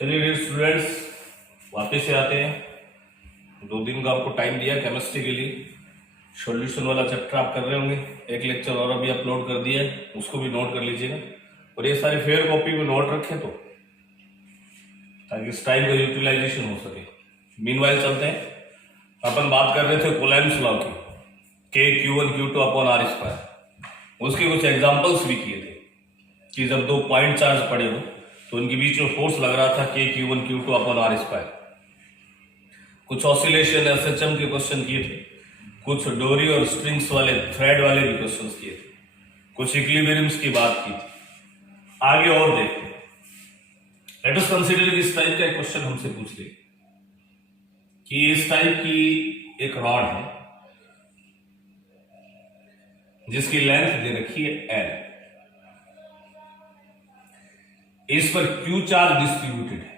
चलिए dear students, वापस से आते हैं। 2 दिन का आपको टाइम दिया केमिस्ट्री के लिए। सॉल्यूशन वाला चैप्टर आप कर रहे होंगे। एक लेक्चर और अभी अपलोड कर दिया है, उसको भी नोट कर लीजिएगा। और ये सारे फेयर कॉपी में नोट रखें तो ताकि इस टाइम का यूटिलाइजेशन हो सके। मीनवाइल चलते हैं। अपन बात कर रहे थे कोलम्ब्स लॉ की, K(Q1 Q2 upon R square. उसके कुछ एग्जाम्पल्स भी किए थे कि जब 2 पॉइंट चार्ज पड़े हो तो उनके बीच में फोर्स लग रहा था K(Q1 Q2 upon R square. कुछ ऑसिलेशन SHM के क्वेश्चन किए थे, कुछ डोरी और स्ट्रिंग्स वाले थ्रेड वाले भी क्वेश्चन किए थे, कुछ इक्विलिब्रियम्स की बात की थी। आगे और देखते हैं। लेट अस कंसीडर इस टाइप का एक क्वेश्चन हमसे पूछ ले कि इस टाइप की एक रॉड है जिसकी लेंथ दे रखी है L, इस पर Q चार्ज डिस्ट्रीब्यूटेड है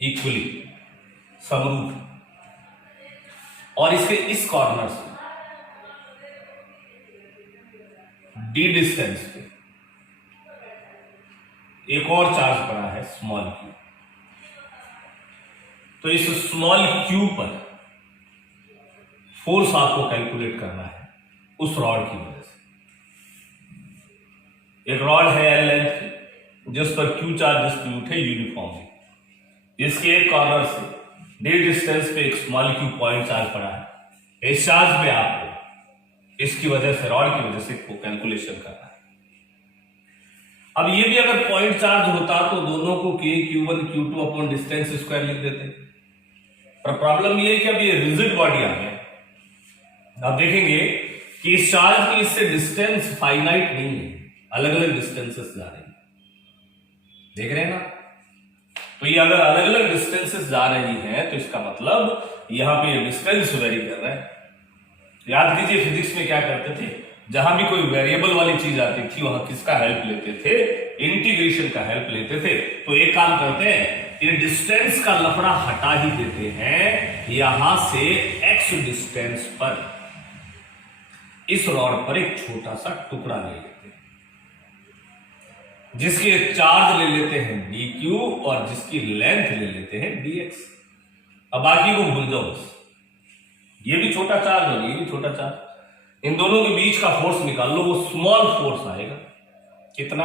इक्वली समरूप, और इसके इस कॉर्नर से D डिस्टेंस पे एक और चार्ज पड़ा है स्मॉल q। तो इस स्मॉल q पर फोर्स आपको कैलकुलेट करना है उस रॉड की वजह से। एक रॉड है L लेंथ की जिस पर Q चार्ज डिस्ट्रीब्यूट है यूनिफॉर्मली। इसके एक कॉर्नर से D डिस्टेंस पे एक स्मॉल q पॉइंट चार्ज पड़ा है। इस चार्ज पे आपको इसकी वजह से, रॉड की वजह से कैलकुलेशन करना है। अब ये भी अगर पॉइंट चार्ज होता तो दोनों को K(Q1 Q2 upon distance square लिख देते। पर प्रॉब्लम ये है कि अब ये रिजिड बॉडी आ गया। अब देखेंगे कि इस चार्ज की इससे डिस्टेंस फाइनाइट नहीं है, अलग अलग डिस्टेंसेस जा रही है। देख रहे हैं ना? तो ये अगर अलग अलग डिस्टेंसेस जा रही हैं तो इसका मतलब यहां पे ये डिस्टेंस वेरी कर रहा है। याद कीजिए फिजिक्स में क्या करते थे, जहां भी कोई वेरिएबल वाली चीज आती थी वहां किसका हेल्प लेते थे? इंटीग्रेशन का हेल्प लेते थे। तो एक काम करते हैं, ये डिस्टेंस का लफड़ा हटा ही देते हैं। यहां से x डिस्टेंस पर इस रॉड पर एक छोटा सा टुकड़ा ले लेते हैं जिसके चार्ज ले लेते हैं dq और जिसकी लेंथ ले लेते हैं dx। अब बाकी को भूल जाओ, ये भी छोटा चार्ज और ये भी छोटा चार्ज। इन दोनों के बीच का फोर्स निकाल लो, वो स्मॉल फोर्स आएगा। कितना?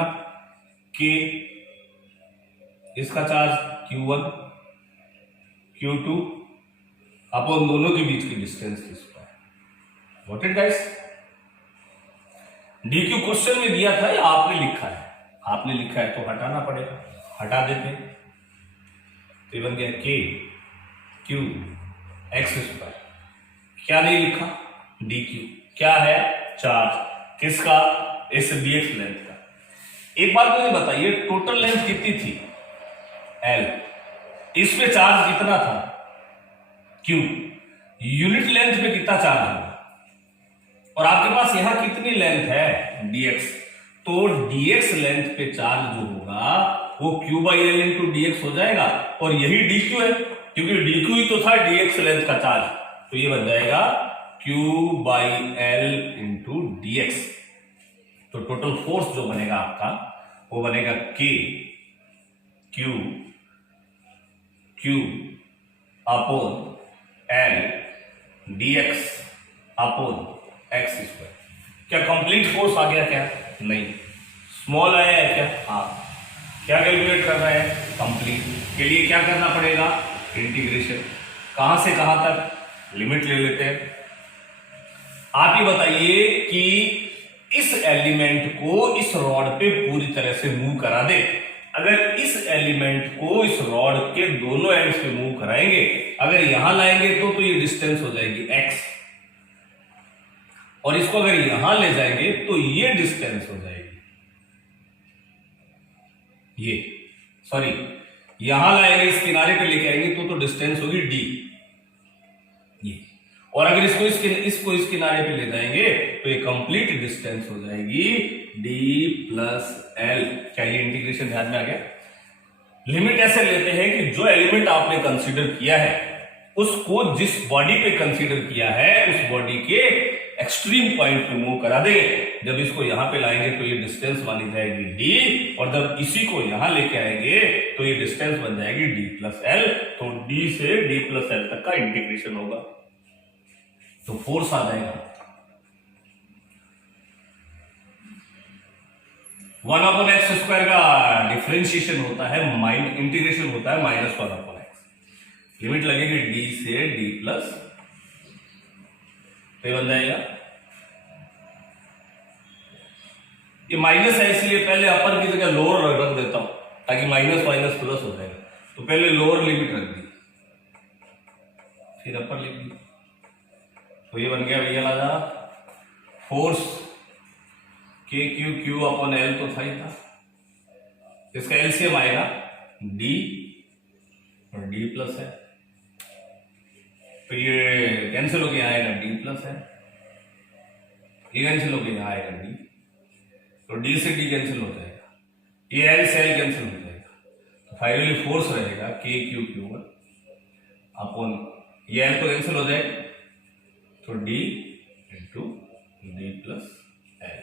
K, इसका चार्ज Q1 Q2 अपॉन दोनों के बीच की डिस्टेंस की square. What it guys? dq question में दिया था या आपने लिखा है? आपने लिखा है तो हटाना पड़ेगा, हटा देते हैं। तो ये बन गया K Q x स्क्वायर। क्या नहीं लिखा? dq क्या है? चार्ज। किसका? इस dx लेंथ का। एक बात मुझे बताइए, टोटल लेंथ कितनी थी? L। इस पे चार्ज कितना था? Q। यूनिट लेंथ पे कितना चार्ज होगा? और आपके पास यहां कितनी लेंथ है? dx। तो dx लेंथ पे चार्ज जो होगा वो Q/L इंटू dx हो जाएगा, और यही dq है क्योंकि dq ही तो था dx लेंथ का चार्ज। तो ये बन जाएगा Q/L इंटू dx। तो टोटल फोर्स जो बनेगा आपका वो बनेगा K Q upon L dx upon x square. क्या कंप्लीट फोर्स आ गया? क्या नहीं, स्मॉल आया है क्या? हाँ। क्या कैलकुलेट करना है? कंप्लीट के लिए क्या करना पड़ेगा? इंटीग्रेशन। कहां से कहां तक? लिमिट ले लेते हैं। आप ही बताइए कि इस एलिमेंट को इस रॉड पे पूरी तरह से मूव करा दे। अगर इस एलिमेंट को इस रॉड के दोनों एंड्स पे मूव कराएंगे, अगर यहां लाएंगे तो ये डिस्टेंस हो जाएगी x, और इसको अगर यहां ले जाएंगे तो ये डिस्टेंस हो जाएगी ये, सॉरी यहां लाएंगे, इस किनारे पे लेके आएंगे तो डिस्टेंस होगी d ये, और अगर इसको इस किनारे पे ले जाएंगे तो ये कंप्लीट डिस्टेंस हो जाएगी d प्लस l। क्या ये इंटीग्रेशन ध्यान में आ गया? लिमिट ऐसे लेते हैं कि जो एलिमेंट आपने कंसीडर किया है उसको जिस बॉडी पे कंसीडर किया है उस बॉडी के एक्सट्रीम पॉइंट पे मूव करा देंगे। जब इसको यहां पे लाएंगे तो ये डिस्टेंस मानी जाएगी d, और जब इसी को यहां लेके आएंगे तो ये डिस्टेंस बन जाएगी d प्लस एल। तो d से d प्लस एल तक का इंटीग्रेशन होगा तो फोर्स आ जाएगा 1/x² का डिफरेंशिएशन होता है, इंटीग्रेशन होता है -1/x। लिमिट लगेगी d से d प्लस, तो बन जाएगा, ये माइनस है इसलिए पहले अपर की जगह लोअर रख देता हूं ताकि माइनस माइनस प्लस हो जाएगा। तो पहले लोअर लिमिट रख दी फिर अपर लिख दी, तो ये बन गया भैया राजा फोर्स के क्यू अपॉन एल तो था ही था, इसका एलसीएम आएगा डी और डी प्लस है, तो ये कैंसिल होके यहाँ आएगा डी प्लस है, ये कैंसिल होके यहाँ आएगा डी, तो डी से डी कैंसिल हो जाएगा, ये एल से एल कैंसिल हो जाएगा, तो फाइनली फोर्स रहेगा के क्यू वन अपॉन ये एल तो कैंसिल हो जाएगा, तो D into D plus L,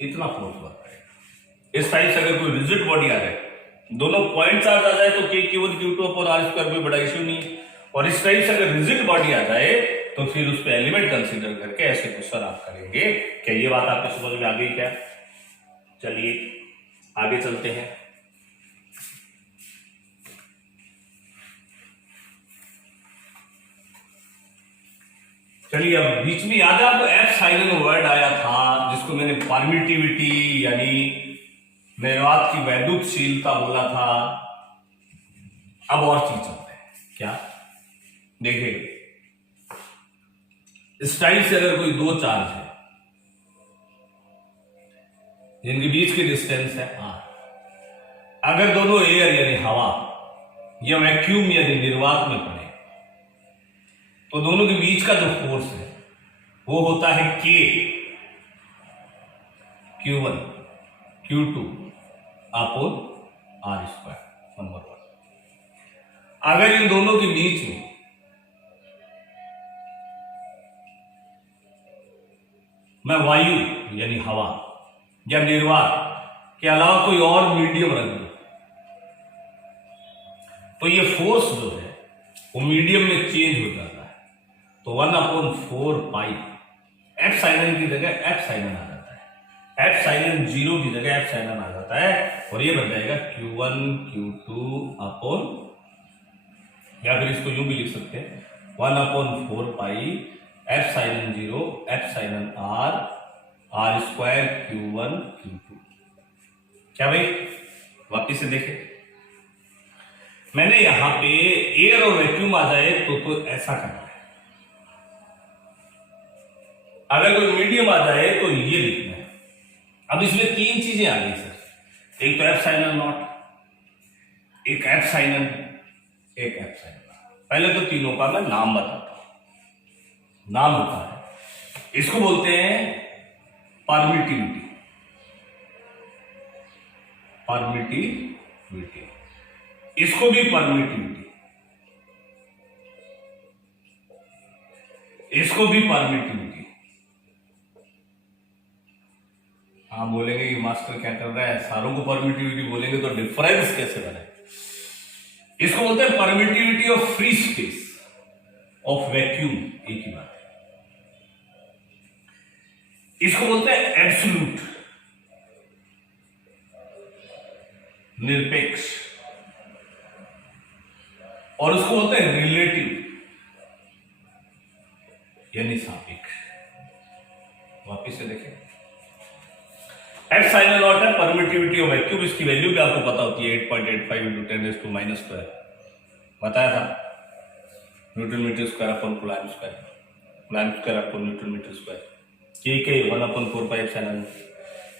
इतना फोर्स वर्क करेगा। इस टाइप से अगर कोई रिजिड बॉडी आ जाए, दोनों पॉइंट चार्ज आ जाए तो के क्यू1 क्यू2 अपॉन आर स्क्वायर कोई बड़ा इश्यू नहीं है, और इस टाइप से अगर रिजिड बॉडी आ जाए तो फिर उस पर एलिमेंट कंसीडर करके ऐसे क्वेश्चन आप करेंगे। क्या ये बात आपको समझ में आ गई क्या? चलिए आगे चलते हैं। चलिए अब बीच में याद है आपको एफ साइन वर्ड आया था जिसको मैंने परमिटिविटी यानी निर्वात की वैद्युतशीलता बोला था। अब और चीज चलते हैं, क्या देखिए इस टाइप से अगर कोई दो चार्ज है जिनके बीच की डिस्टेंस है r, अगर दोनों एयर यानी हवा या वैक्यूम यानी निर्वात में पड़े तो दोनों के बीच का जो फोर्स है वो होता है k Q1 Q2 upon R square number 1। अगर इन दोनों के बीच में मैं वायु यानी हवा या निर्वात के अलावा कोई और मीडियम रख दूं तो ये फोर्स जो है वो मीडियम में चेंज हो जाता है, तो 1/4 पाई एफ साइन की जगह एफ साइन आ जाता है, एफ साइन 0 की जगह एफ साइन आ जाता है, और ये बन जाएगा Q1 Q2 अपॉन, या फिर इसको यूं भी लिख सकते हैं 1/4 pi F sine 0 F sine r square Q1 Q2। क्या भाई वापिस से देखें, मैंने यहां पे एयर और वैक्यूम आ जाए तो ऐसा करना है, अगर कोई मीडियम आ जाए तो ये लिखना है। अब इसमें तीन चीजें आ गई सर, एक तो एफ साइन नॉट, एक एफ साइन, एक एफ साइन। पहले तो तीनों का मैं नाम बताता हूं। नाम होता है, इसको बोलते हैं परमिटिविटी, परमिटिविटी, इसको भी परमिटिविटी, इसको भी परमिटिविटी। आप बोलेंगे कि मास्टर क्या कर रहा है, सारों को परमिटिविटी बोलेंगे तो डिफरेंस कैसे बने। इसको बोलते हैं permittivity of free space of vacuum, एक ही बात है। इसको बोलते हैं एब्सोल्यूट, निरपेक्ष, और उसको बोलते हैं रिलेटिव यानी सापेक्ष। वापिस से देखें, एफ साइन नॉट है परमिटिविटी ऑफ वैक्यूम, इसकी वैल्यू भी आपको पता होती है 8.85 × 10⁻², बताया था, newton metre square upon coulomb square, coulomb square upon newton metre square, के 1/4 पाई साइन।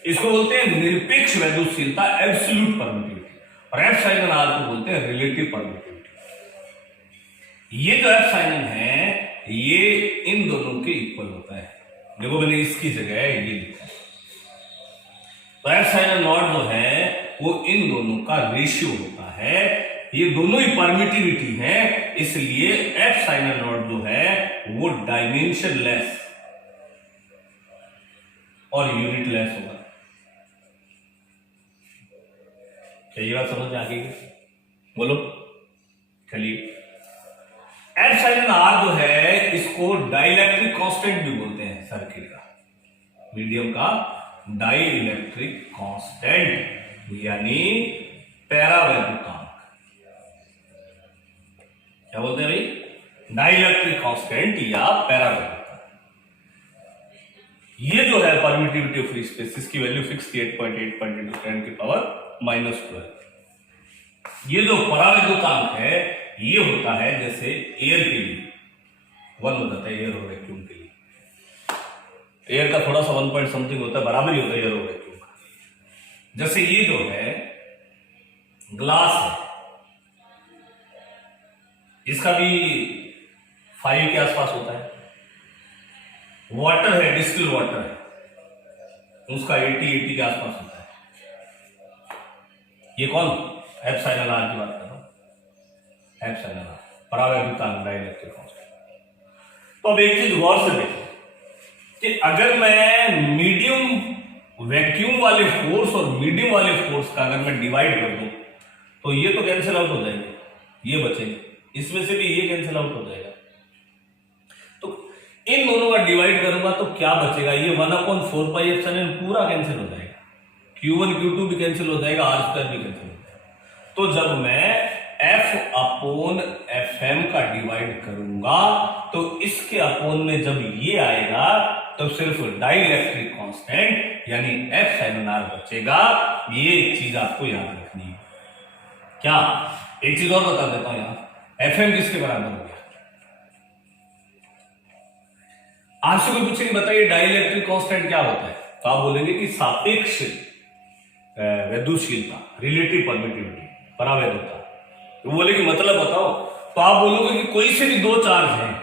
इसको बोलते हैं निरपेक्ष वैद्युतशीलता, एब्सोल्यूट परमिटिविटी, और एफ साइन आर को बोलते हैं रिलेटिव परमिटिविटी। ये जो एफ साइन है ये इन दोनों के इक्वल होता है। देखो मैंने इसकी जगह ये लिखा है, तो एफ साइन नॉट जो है वो इन दोनों का रेशियो होता है, ये दोनों ही परमिटिविटी है, इसलिए एफ साइन नॉट जो है वो डायमेंशन लेस और यूनिट लेस होगा। क्या ये बात समझ में आ गई? बोलो। चलिए, एप्सिलॉन आर जो है इसको डाइलेक्ट्रिक कांस्टेंट भी बोलते हैं, सर्किट का, मीडियम का डाइलेक्ट्रिक कांस्टेंट यानी पैरावैद्युतांक। क्या बोलते हैं भाई? डाइलेक्ट्रिक कांस्टेंट या पैरावैद्युतांक। ये जो है परमिटिविटी ऑफ फ्री स्पेस, इसकी वैल्यू फिक्स थी 8.8 × 10⁻⁻12। ये जो परावैद्युतांक है ये होता है जैसे एयर के लिए 1 हो जाता है, एयर और वैक्यूम के लिए। एयर का थोड़ा सा 1 पॉइंट समथिंग होता है, बराबर ही होता है एयर और वैक्यूम का। जैसे ये जो है ग्लास है, इसका भी 5 के आसपास होता है। वाटर है, डिस्टिल वाटर है, उसका 80 के आसपास होता है। ये कौन? एप्सिलॉन आर की बात कर रहा हूं, एप्सिलॉन आर, परावैद्युतांक, डाइलेक्ट्रिक कांस्टेंट। तो अब एक चीज गौर से देखो कि अगर मैं मीडियम वैक्यूम वाले फोर्स और मीडियम वाले फोर्स का अगर मैं डिवाइड कर दूं तो ये तो कैंसिल आउट हो जाएंगे, ये बचेंगे, इसमें से भी ये कैंसिल आउट हो जाएगा। तो इन दोनों का डिवाइड करूंगा तो क्या बचेगा? ये 1/4πε पूरा कैंसिल हो जाएगा, Q1 Q2 भी कैंसिल हो जाएगा, R² भी कैंसिल हो जाएगा। तो जब मैं F/Fm का डिवाइड करूंगा तो इसके अपोन में जब ये आएगा तो सिर्फ डाइलेक्ट्रिक कांस्टेंट यानी एप्सिलॉन आर बचेगा। ये एक चीज आपको याद रखनी है। क्या? एक चीज और बता देता हूं, यहां Fm किसके बराबर हो गया? आपसे कोई पूछेगा बताइए डाइलेक्ट्रिक कांस्टेंट क्या होता है, तो आप बोलेंगे कि सापेक्ष वैद्युतशीलता, रिलेटिव परमिटिविटी, परावैद्युता। तो बोले कि मतलब बताओ, तो आप बोलोगे कि कोई से भी दो चार्ज हैं,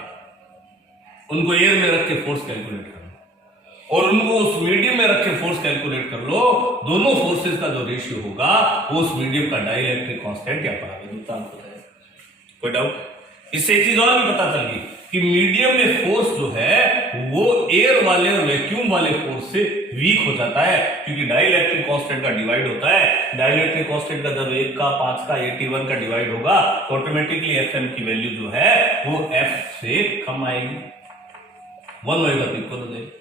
उनको एयर में रख के फोर्स कैलकुलेट कर लो और उनको उस मीडियम में रख के फोर्स कैलकुलेट कर लो, दोनों फोर्सेस का जो रेशियो होगा वो उस मीडियम का डाइलेक्ट्रिक कांस्टेंट या परावैद्युतांक हो जाएगा। कोई डाउट? इससे एक चीज और भी पता चल गई कि मीडियम में फोर्स जो है वो एयर वाले और वैक्यूम वाले फोर्स से वीक हो जाता है, क्योंकि डाइलेक्ट्रिक कांस्टेंट का डिवाइड होता है। डाइलेक्ट्रिक कांस्टेंट का जब 1 का 5 का 81 का डिवाइड होगा तो ऑटोमेटिकली Fm की वैल्यू जो है वो F से कम आएगी, 1/2 हो जाएगी।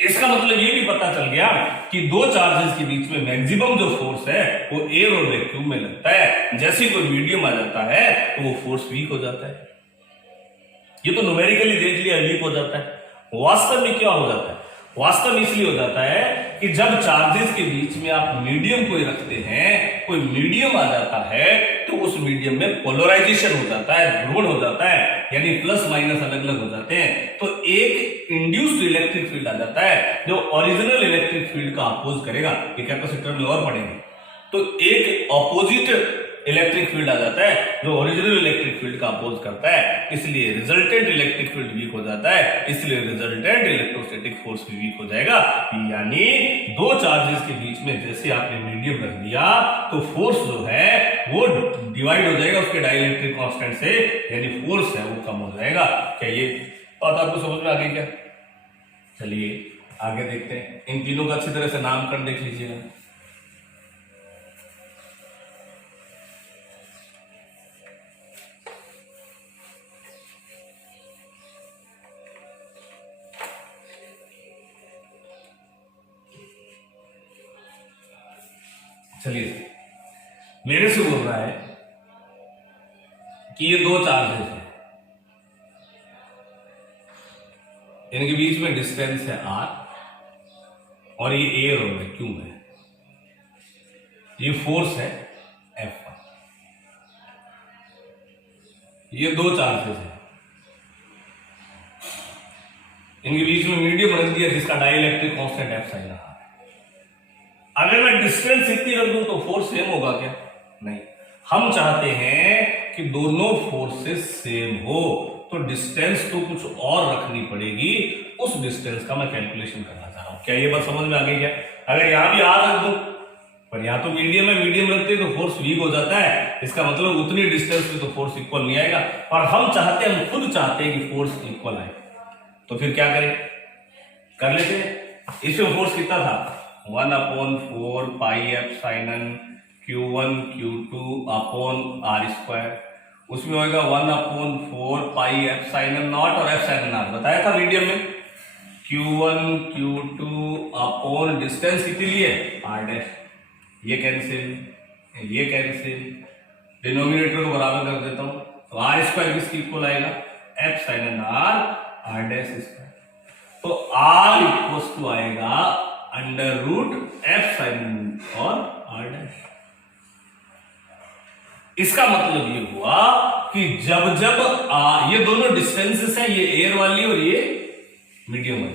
इसका मतलब ये भी पता चल गया कि दो चार्जेस के बीच में मैक्सिमम जो फोर्स है वो एयर और वैक्यूम में लगता है। जैसे कोई मीडियम आ जाता है तो वो फोर्स वीक हो जाता है। ये तो न्यूमेरिकली देख लिया, वीक हो जाता है। वास्तव में क्या हो जाता है? वास्तव में इसलिए हो जाता है कि जब चार्जेस के बीच में आप मीडियम कोई रखते हैं, कोई मीडियम आ जाता है तो उस मीडियम में पोलराइजेशन हो जाता है, ध्रुवण हो जाता है, यानी प्लस माइनस अलग अलग हो जाते हैं। तो एक इंड्यूस्ड इलेक्ट्रिक फील्ड आ जाता है जो ओरिजिनल इलेक्ट्रिक फील्ड का अपोज करेगा। ये कैपेसिटर में और पढ़ेंगे। तो एक ऑपोजिट इलेक्ट्रिक फील्ड आ जाता है जो ओरिजिनल इलेक्ट्रिक फील्ड का अपोज करता है, इसलिए रिजल्टेंट इलेक्ट्रिक फील्ड वीक हो जाता है, इसलिए रिजल्टेंट इलेक्ट्रोस्टैटिक फोर्स भी वीक हो जाएगा। यानी दो चार्जेस के बीच में जैसे आपने मीडियम रख दिया तो फोर्स जो है वो डिवाइड हो जाएगा उसके डाइलेक्ट्रिक कांस्टेंट से, यानी फोर्स है वो कम हो जाएगा। क्या ये बात आपको समझ में आ गई क्या? चलिए आगे देखते हैं। इन तीनों का अच्छी तरह से नामकरण देख लीजिएगा। चलिए, मेरे से बोल रहा है कि ये दो चार्जेस हैं, इनके बीच में डिस्टेंस है r और ये एयर और वैक्यूम है, ये फोर्स है F1। ये दो चार्जेस हैं, इनके बीच में मीडियम रख दिया जिसका डाइलेक्ट्रिक कांस्टेंट एप्सिलॉन आर। अगर मैं डिस्टेंस इतनी रख दूं तो फोर्स सेम होगा क्या? नहीं। हम चाहते हैं कि दोनों फोर्सेस सेम हो, तो डिस्टेंस तो कुछ और रखनी पड़ेगी। उस डिस्टेंस का मैं कैलकुलेशन करना चाह रहा हूं। क्या ये बात समझ में आ गई क्या? अगर यहां भी आर रख दूं, पर यहां तो मीडियम है, मीडियम रखते तो फोर्स वीक हो जाता है, इसका मतलब उतनी डिस्टेंस पे तो फोर्स इक्वल नहीं आएगा। और हम चाहते हैं, हम खुद चाहते हैं कि फोर्स इक्वल आए, तो फिर क्या करें? कर लेते हैं। इसमें फोर्स कितना था 1/4 pi F sine N Q1 Q2 upon r square, उसमें होगा 1/4 pi F sine N naught और एफ साइन एन आर बताया था मीडियम में, Q1 Q2 अपॉन डिस्टेंस कितनी ली है आर डैश, ये कैंसिल, डिनोमिनेटर को बराबर कर देता हूं, तो आर स्क्वायर किसकी इक्वल आएगा F sign N R dash square, तो आर इक्वल टू आएगा अंडर रूट एफ साइन और आर डैश। इसका मतलब ये हुआ कि जब ये दोनों डिस्टेंसेस हैं, ये एयर वाली और ये मीडियम वाली,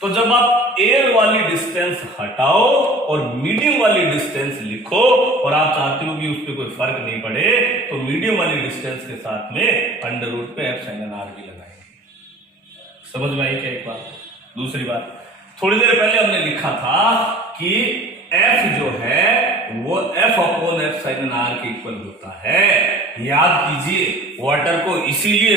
तो जब आप एयर वाली डिस्टेंस हटाओ और मीडियम वाली डिस्टेंस लिखो और आप चाहते हो कि उस पर कोई फर्क नहीं पड़े, तो मीडियम वाली डिस्टेंस के साथ में अंडर रूट पे एफ साइन एन आर भी लगाएंगे। समझ में आई क्या एक बात? दूसरी बात, थोड़ी देर पहले हमने लिखा था कि एफ जो है वो F upon F sign N R के इक्वल होता है। याद कीजिए, वाटर को इसीलिए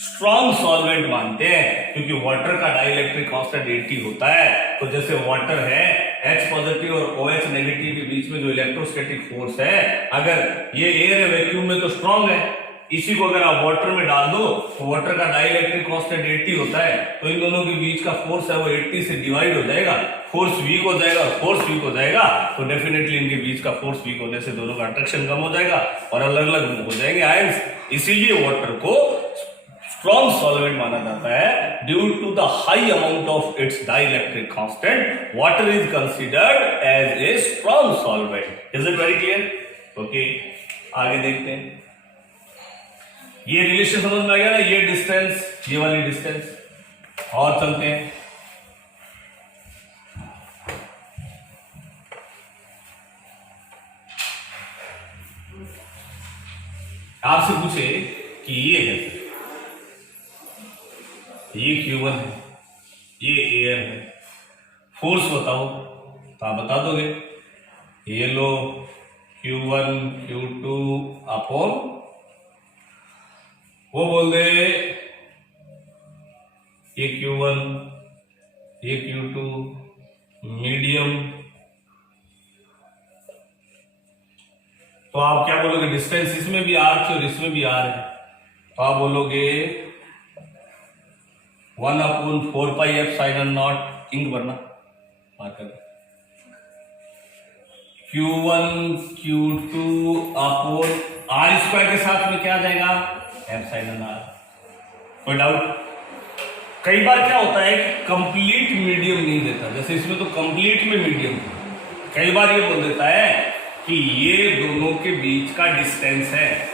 स्ट्रॉन्ग सॉल्वेंट मानते हैं क्योंकि वाटर का डाइलेक्ट्रिक कांस्टेंट 80 होता है। तो जैसे वाटर है, H पॉजिटिव और OH नेगेटिव के बीच में जो इलेक्ट्रोस्टैटिक फोर्स है, अगर ये एयर है वैक्यूम में तो स्ट्रॉन्ग है, इसी को अगर आप वाटर में डाल दो तो वाटर का डाइलेक्ट्रिक कांस्टेंट 80 होता है, तो इन दोनों के बीच का फोर्स है वो 80 से डिवाइड हो जाएगा, फोर्स वीक हो जाएगा, फोर्स वीक हो जाएगा, तो डेफिनेटली इनके बीच का फोर्स वीक होने से दोनों का अट्रैक्शन कम हो जाएगा और अलग अलग हो जाएंगे आयंस। इसीलिए वाटर को स्ट्रॉन्ग सॉल्वेंट माना जाता है। Due to the high amount of its dielectric constant, water is considered as a strong solvent. Is it very clear? Okay, आगे देखते हैं। ये रिलेशन समझ में आ गया ना, ये डिस्टेंस, ये वाली डिस्टेंस। और चलते हैं, आपसे पूछे कि ये है, ये Q1 है, ये एयर है, फोर्स बताओ, तो आप बता दोगे। ये लो Q1 Q2 अपॉन, वो बोल दे ये Q1 ये Q2 मीडियम, तो आप क्या बोलोगे? डिस्टेंस इसमें भी आर थी और इसमें भी आर है, तो आप बोलोगे 1/4 pi F sine N naught, ink भरना marker, Q1 Q2 upon r square के साथ में क्या आ जाएगा एफ साइन एन आर। कोई डाउट? कई बार क्या होता है कि कंप्लीट मीडियम नहीं देता, जैसे इसमें तो कंप्लीट में मीडियम, कई बार ये बोल देता है कि ये दोनों के बीच का डिस्टेंस है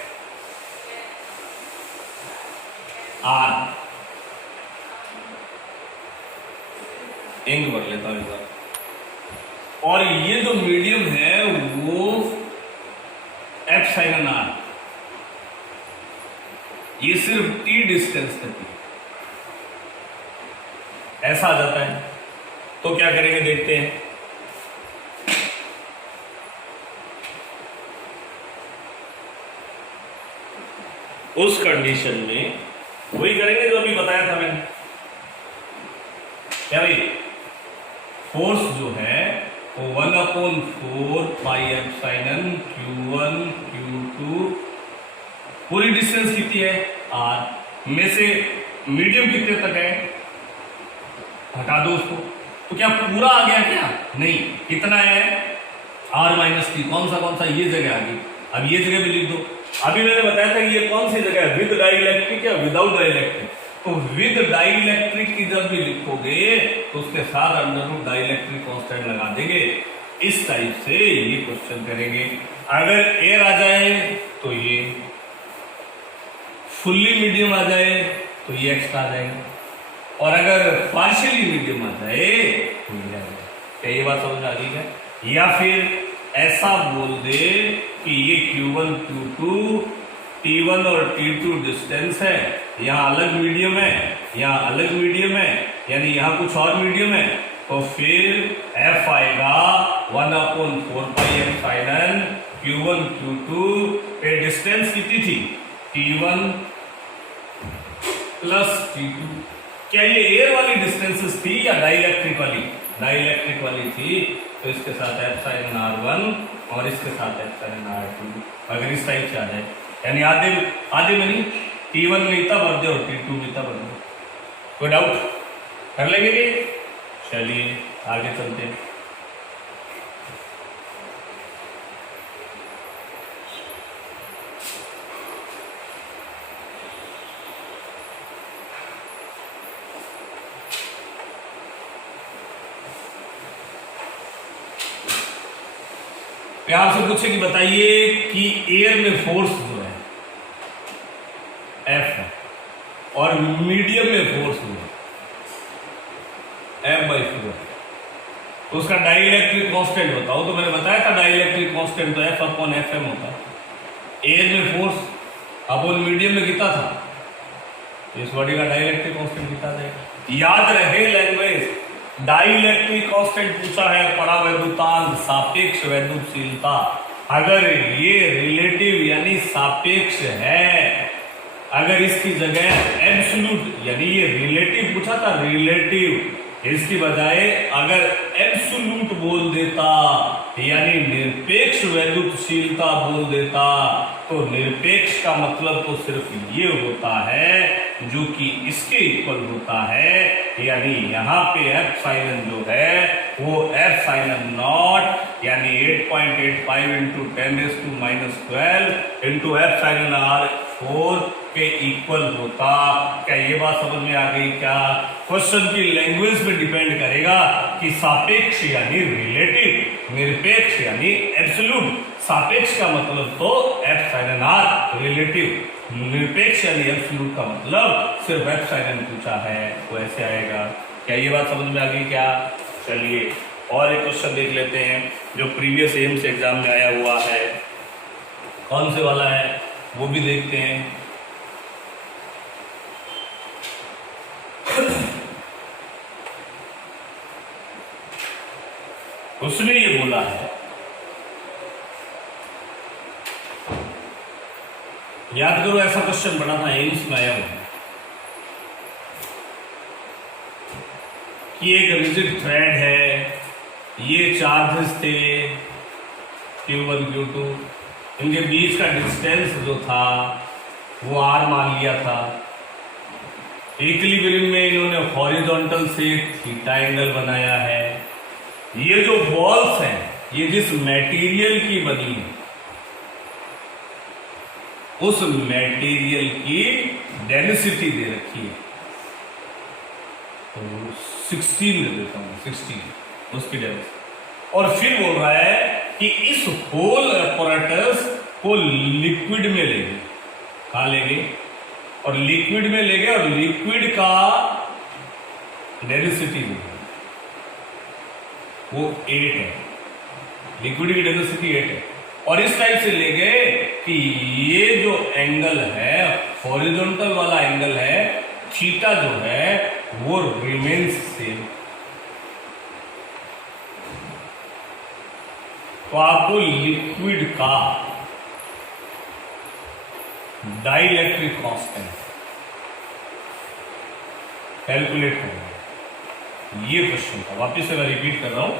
आर, इंक भर लेता हूं इस बार, और ये जो मीडियम है वो एफ साइन एन आर, ये सिर्फ टी डिस्टेंस तक है, ऐसा आ जाता है। तो क्या करेंगे देखते हैं। उस कंडीशन में वही करेंगे जो अभी बताया था मैंने, क्या भाई? फोर्स जो है वो 1/4 pi F sine N Q1 Q2, पूरी डिस्टेंस कितनी है आर, में से मीडियम कितने तक है, हटा दो उसको, तो क्या पूरा आ गया क्या? नहीं, कितना है आर माइनस टी, कौन सा ये जगह आ गई। अब ये जगह भी लिख दो। अभी मैंने बताया था कि ये कौन सी जगह है, विद डाइलेक्ट्रिक या विदाउट डाइलेक्ट्रिक, तो विद डाइलेक्ट्रिक की जब भी लिखोगे तो उसके साथ अंडर रूट डाइलेक्ट्रिक कांस्टेंट लगा देंगे। इस टाइप से ये क्वेश्चन करेंगे। अगर एयर आ जाए तो ये, फुल्ली मीडियम आ जाए तो ये एक्स्ट्रा आ जाएगा, और अगर पार्शियली मीडियम आ जाए तो ये आ जाए। क्या ये बात समझ आ गई है? या फिर ऐसा बोल दे कि ये Q1 Q2 T1 और T2 डिस्टेंस है, यहाँ अलग मीडियम है, यहाँ अलग मीडियम है, यानी यहाँ कुछ और मीडियम है, तो फिर F आएगा 1/4 pi F sine N Q1 Q2 पे डिस्टेंस कितनी थी T1 प्लस T2, क्या ये एयर वाली डिस्टेंसेस थी या डाइलेक्ट्रिक वाली? डाइलेक्ट्रिक वाली थी, तो इसके साथ एफ साइन R1 और इसके साथ एफ साइन R2 अगर इस टाइप से आ जाए, यानी आधे आधे में नहीं, T1 में इतना भर दे और T2 में इतना भर दे। कोई डाउट? कर लेंगे ये? चलिए आगे चलते हैं। प्यार से पूछे कि बताइए कि एयर में फोर्स जो है F है और मीडियम में फोर्स जो है F/4, तो उसका डाइलेक्ट्रिक कांस्टेंट बताओ। तो मैंने बताया था डाइलेक्ट्रिक कांस्टेंट तो F/Fm होता है। एयर में फोर्स अपॉन मीडियम में कितना था, तो इस बॉडी का डाइलेक्ट्रिक कांस्टेंट कितना जाएगा? याद रहे लैंग्वेज, डाइलेक्ट्रिक कांस्टेंट पूछा है, परावैद्युतांक सापेक्ष वैद्युतशीलता। अगर ये रिलेटिव यानी सापेक्ष है, अगर इसकी जगह एब्सोल्यूट यानी ये रिलेटिव पूछा था, रिलेटिव इसकी बजाय अगर एब्सोल्यूट बोल देता यानी निरपेक्ष वैद्युतशीलता बोल देता, तो निरपेक्ष का मतलब तो सिर्फ ये होता है जो कि इसके इक्वल होता है, यानी यहाँ पे एफ साइन जो है वो एफ साइन नॉट यानी 8.85 into 10⁻⁻12 into F sine R4 के इक्वल होता। क्या ये बात समझ में आ गई? क्या क्वेश्चन की लैंग्वेज पे डिपेंड करेगा कि सापेक्ष यानी रिलेटिव, निरपेक्ष यानी एब्सोल्यूट। सापेक्ष का मतलब तो एफ साइन R, रिलेटिव निरपेक्ष यानी एब्सोल्यूट का मतलब सिर्फ एफ साइन पूछा है, वो ऐसे आएगा। क्या ये बात समझ में आ गई? क्या चलिए और एक क्वेश्चन देख लेते हैं जो प्रीवियस एम्स एग्जाम में आया हुआ है, कौन से वाला है वो भी देखते हैं। उसने ये बोला है, याद करो ऐसा क्वेश्चन बना था एम्स में आया हुआ कि एक रिजिड थ्रेड है, ये चार्जेस थे Q1 Q2, इनके बीच का डिस्टेंस जो था वो R मान लिया था। इक्विलिब्रियम में इन्होंने हॉरिजॉन्टल से थीटा एंगल बनाया है। ये जो बॉल्स हैं ये जिस मटेरियल की बनी है उस मटेरियल की डेंसिटी दे रखी है, तो 16 दे देता हूं, 16 उसकी डेंसिटी। और फिर बोल रहा है कि इस होल apparatus को लिक्विड में लेंगे, कहा लेंगे और लिक्विड में लेंगे और लिक्विड का डेंसिटी वो 8 है, लिक्विड की डेंसिटी 8 है। और इस टाइप से ले गए कि ये जो एंगल है हॉरिजॉन्टल वाला एंगल है, थीटा जो है वो रिमेन्स सेम। तो आपको लिक्विड का डाइलेक्ट्रिक कांस्टेंट कैलकुलेट करना, ये क्वेश्चन था। वापिस से मैं रिपीट कर रहा हूं,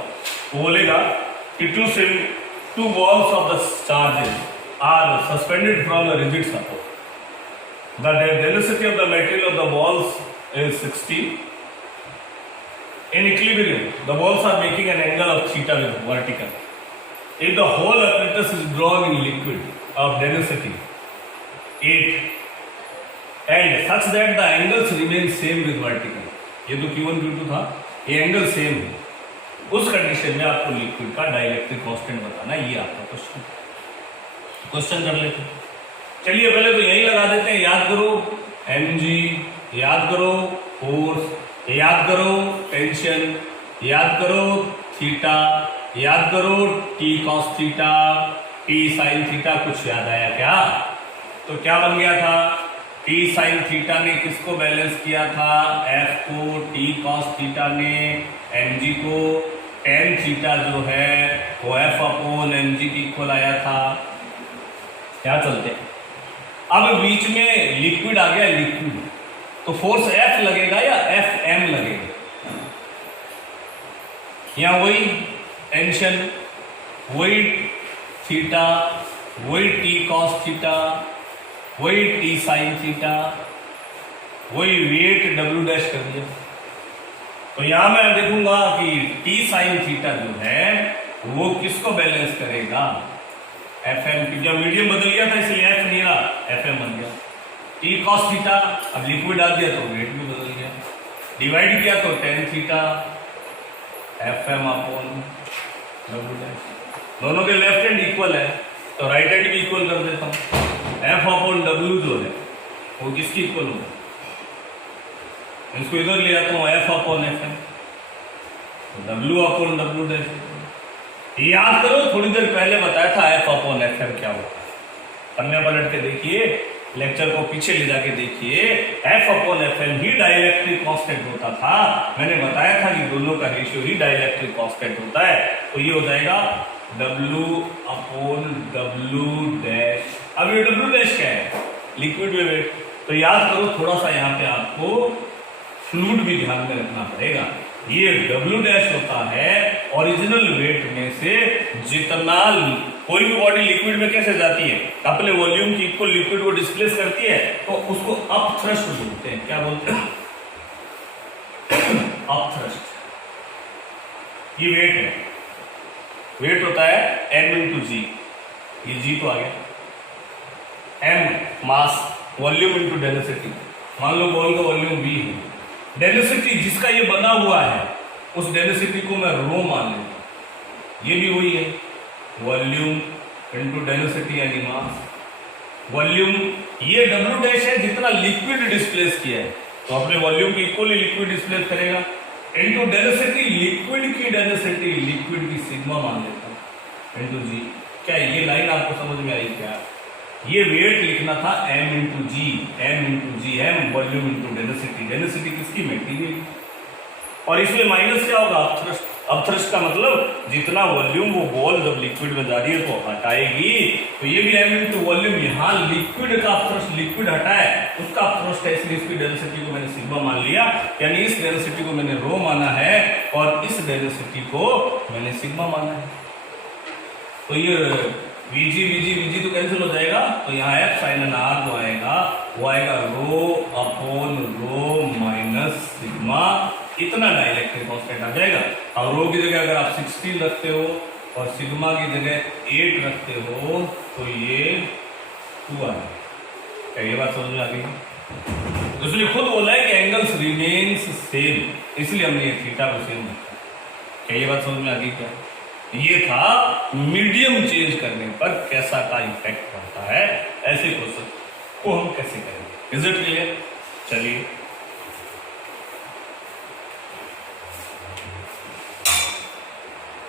वो बोलेगा कि two balls of the charges are suspended from a rigid support. The density of the material of the balls is 60. In equilibrium, the balls are making an angle of theta with vertical. If the whole apparatus is drawn in liquid of density 8 and such that the angles remain same with vertical, ये तो Q1 Q2 था, ये angle same है, उस condition में आपको liquid का dielectric constant बताना, ये आपका क्वेश्चन कर लेते हैं। चलिए पहले तो यही लगा देते हैं, याद करो mg, याद करो फोर्स, याद करो टेंशन, याद करो थीटा, याद करो t cos theta, t sin theta. कुछ याद आया क्या? तो क्या बन गया था? t sin थीटा ने किसको बैलेंस किया था? f को। t cos थीटा ने mg को। tan थीटा जो है वो f अपॉन mg की इक्वल आया था। क्या चलते हैं अब बीच में लिक्विड आ गया, लिक्विड तो फोर्स F लगेगा या Fm लगेगा? यहां वही टेंशन, वही थीटा, वही T cos थीटा, वही T sin थीटा, वही वेट W डैश कर दिया। तो यहां मैं देखूंगा कि T sin थीटा जो है वो किसको बैलेंस करेगा? Fm की। जब मीडियम बदल गया था इसलिए F नहीं रहा, Fm बन गया। T cos थीटा, अब लिक्विड डाल दिया तो वेट भी बदल गया, डिवाइड किया तो tan theta Fm upon W dash. दोनों के लेफ्ट हैंड इक्वल है तो राइट हैंड भी इक्वल कर देता हूं। F अपॉन W जो है वो किसकी इक्वल होगा? इसको इधर ले आता हूं, F upon Fm, W upon W dash. याद करो थोड़ी देर पहले बताया था F अपॉन Fm क्या होता है। पन्ने पलट के देखिए, लेक्चर को पीछे ले जाके देखिए, F अपॉन Fm ही डाइलेक्ट्रिक कांस्टेंट होता था। मैंने बताया था कि दोनों का रेशियो ही डाइलेक्ट्रिक कांस्टेंट होता है। तो ये हो जाएगा W अपॉन W डैश। अब ये W डैश क्या है? लिक्विड में वेट। तो याद करो थोड़ा सा यहाँ पे आपको फ्लूइड भी ध्यान में रखना पड़ेगा। ये W डैश होता है ओरिजिनल वेट में से जितना कोई भी बॉडी लिक्विड में कैसे जाती है, अपने वॉल्यूम की इक्वल लिक्विड को डिस्प्लेस करती है तो उसको अप थ्रस्ट बोलते हैं। क्या बोलते हैं? Up thrust. ये वेट है, वेट होता है m इंटू जी। ये जी तो आ गया, m मास, वॉल्यूम इंटू डेंसिटी। मान लो बॉल का वॉल्यूम v है, डेंसिटी जिसका ये बना हुआ है उस डेंसिटी को मैं रो मान लेता हूं। ये भी वही है, वॉल्यूम इंटू डेंसिटी यानी मास। वॉल्यूम ये W डैश है जितना लिक्विड डिस्प्लेस किया है, तो अपने वॉल्यूम की इक्वली लिक्विड डिस्प्लेस करेगा, इंटू डेंसिटी, लिक्विड की डेंसिटी, लिक्विड की सिग्मा मान लेता हूं, इंटू जी। क्या ये लाइन आपको समझ में आई क्या? ये वेट लिखना था m इंटू जी, m इंटू जी, m volume into density. Density किसकी? मटेरियल। और इसमें माइनस क्या होगा? अपथ्रस्ट। अपथ्रस्ट का मतलब जितना वॉल्यूम वो बॉल जब लिक्विड में जा रही है तो हटाएगी, तो ये भी m इंटू वॉल्यूम। यहाँ लिक्विड का अपथ्रस्ट, लिक्विड हटाए उसका अपथ्रस्ट है, इसलिए इसकी डेंसिटी को मैंने सिग्मा मान लिया, यानी इस डेंसिटी को मैंने रो माना है और इस डेंसिटी को मैंने सिग्मा माना है। तो ये वीजी तो कैंसिल हो जाएगा, तो यहाँ F साइन R जो आएगा वो आएगा rho upon rho minus sigma. इतना डाइलेक्ट्रिक कांस्टेंट आ जाएगा। अब रो की जगह अगर आप 16 रखते हो और सिग्मा की जगह 8 रखते हो तो ये 2 आ जाएगा। क्या ये बात समझ में आ गई? इसलिए खुद बोला है कि एंगल्स रिमेन्स सेम, इसलिए हमने ये थीटा को सेम रखा। क्या ये बात समझ में आ गई? क्या ये था मीडियम चेंज करने पर कैसा का इफेक्ट पड़ता है, ऐसे क्वेश्चन को हम कैसे करेंगे। Is it clear? चलिए